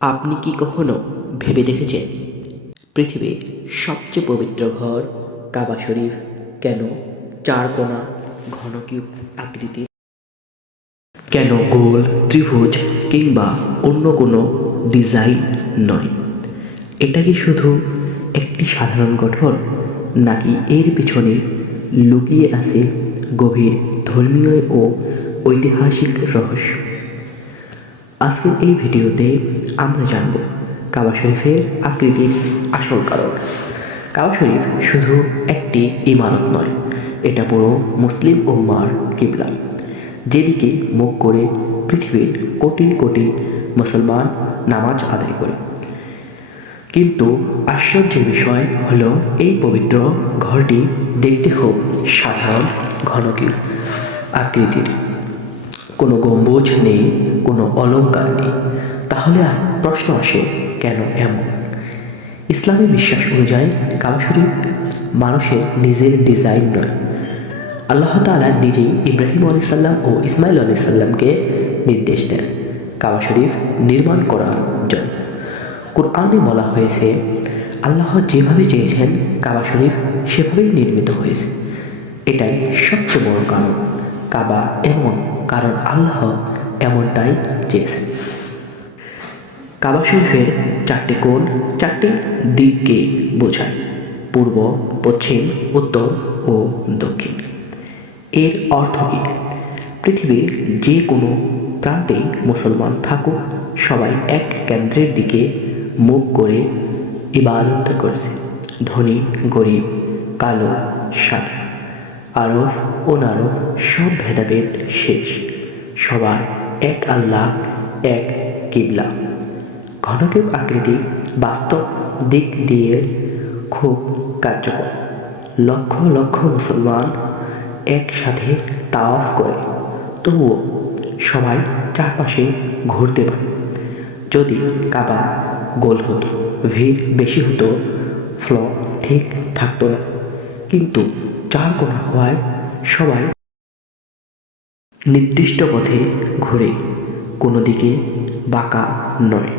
আপনি কি কখনো ভেবে দেখেছেন পৃথিবীর সবচেয়ে পবিত্র ঘর কাবা শরীফ কেন চার কোণা ঘনকিউব আকৃতির? কেন গোল ত্রিভুজ কিংবা অন্য কোনো ডিজাইন নয়? এটা কি শুধু একটি সাধারণ গঠন, নাকি এর পিছনে লুকিয়ে আছে গভীর ধর্মীয় ও ঐতিহাসিক রহস্য? আজকের এই ভিডিওতে আমরা জানব কাবা শরীফের আকৃতির আসল কারণ। কাবা শরীফ শুধু একটি ইমারত নয়, এটা পুরো মুসলিম উম্মাহর কিবলা, যেদিকে মুখ করে পৃথিবীর কোটি কোটি মুসলমান নামাজ আদায় করে। কিন্তু আশ্চর্যের বিষয় হলো এই পবিত্র ঘরটি দেখতে খুব সাধারণ ঘনকির আকৃতির। কোনো গম্বুজ নেই, কোনো অলঙ্কার নেই। তাহলে প্রশ্ন আসে, কেন এমন? ইসলামী বিশ্বাস অনুযায়ী কাবা শরীফ মানুষের নিজের ডিজাইন নয়। আল্লাহ তাআলা নিজেই ইব্রাহিম আলাইহিস সালাম ও ইসমাইল আলাইহিস সালামকে নির্দেশ দেন কাবা শরীফ নির্মাণ করার জন্য। কুরআনে বলা হয়েছে, আল্লাহ যেভাবে চেয়েছেন কাবা শরীফ সেভাবেই নির্মিত হয়েছে। এটাই সবচেয়ে বড় কারণ। কাবা এমন কারণ আল্লাহ এমনটাই চেয়েছেন। কাবা শরীফের চারটি কোণ চারটি দিককে বোঝায়: পূর্ব, পশ্চিম, উত্তর ও দক্ষিণ। এর অর্থ কি? পৃথিবীর যে কোনো প্রান্তে মুসলমান থাকুক, সবাই এক কেন্দ্রের দিকে মুখ করে ইবাদত করছে। ধনী গরিব, কালো সাদা, আরব অনারব সব ভেদাভেদ শেষ। সবার এক আল্লাহ, এক কিবলা। ঘনকের আকৃতি বাস্তব দিক দিয়ে খুব কার্যকর। লক্ষ লক্ষ মুসলমান একসাথে তাওয়াফ করে, তবুও সবাই চারপাশে ঘুরতে পারে। যদি কাবা গোল হতো, ভিড় বেশি হতো, ফ্লোর ঠিক থাকতো না। কিন্তু চার কোণা হওয়ায় সবাই নির্দিষ্ট পথে ঘুরে, কোনো দিকে বাঁকা নয়।